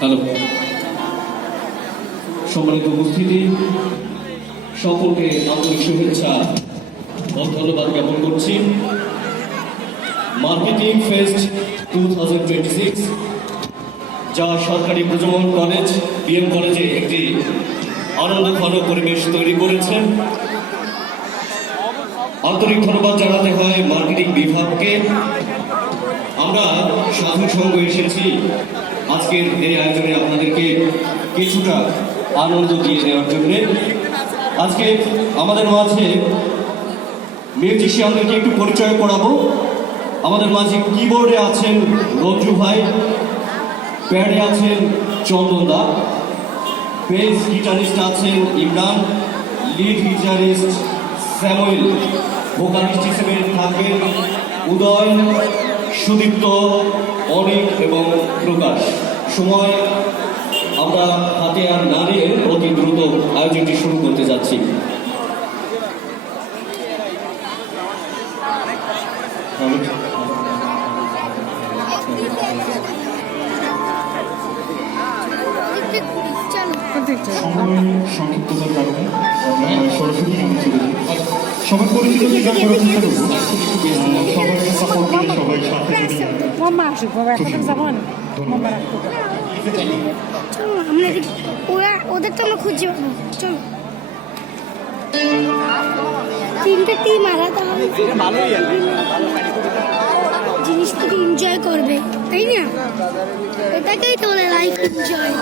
Hello, সম্মানিত উপস্থিতি, সকলকে আন্তরিক শুভেচ্ছা ও ধন্যবাদ জ্ঞাপন করছি। মার্কেটিং ফেস্ট 2026 যা সরকারি প্রজনন কলেজ বিএম কলেজে একটি আনন্দঘন পরিবেশ তৈরি করেছে। আন্তরিক ধন্যবাদ জানাতে হয় মার্কেটিং বিভাগকে। আমরা সাধু সংঘ এসেছি আজকের এই আয়োজনে আপনাদেরকে কিছুটা আনন্দ দিয়ে দেওয়ার জন্য। আজকে আমাদের মাঝে মিউজিশিয়ানদেরকে একটু পরিচয় করাবো। আমাদের মাঝে কিবোর্ডে আছেন রঞ্জু ভাই, প্যাডে আছেন চন্দন দা, বেস গিটারিস্ট আছেন Imran, lead guitarist Samuel, vocalist হিসেবে থাকবেন উদয়, সুদীপ্ত, অনিক এবং প্রকাশ। সময় আমরা হাতে আর না নিয়ে অতি দ্রুত আয়োজনটি শুরু করতে যাচ্ছি। সময় সংক্ষিপ্ততার কারণে আমরা সরাসরি আমি চলে যাই। সবাই পরিচিত গান করার চেষ্টা করবো, সবাইকে সাপোর্ট করে সবাই সাথে ওদের তো আমরা খুঁজে পাবো। চলো, তিনটে টিম আলাদা হবে, জিনিসটাকে এনজয় করবে, তাই না? এটাকেই তো বলে লাইফ এনজয়।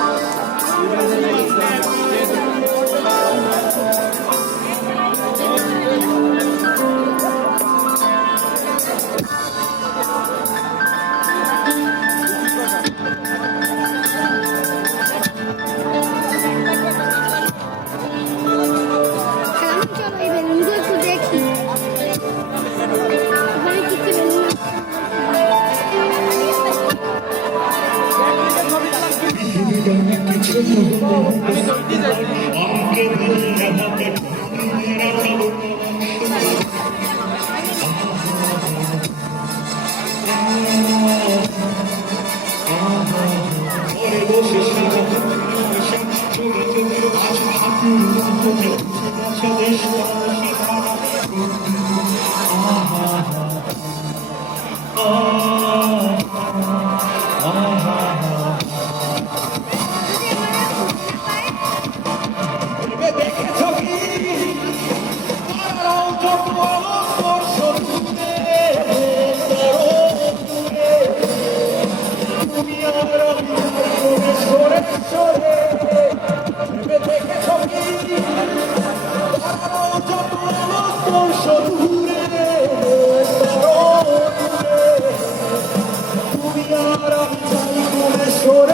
Sure.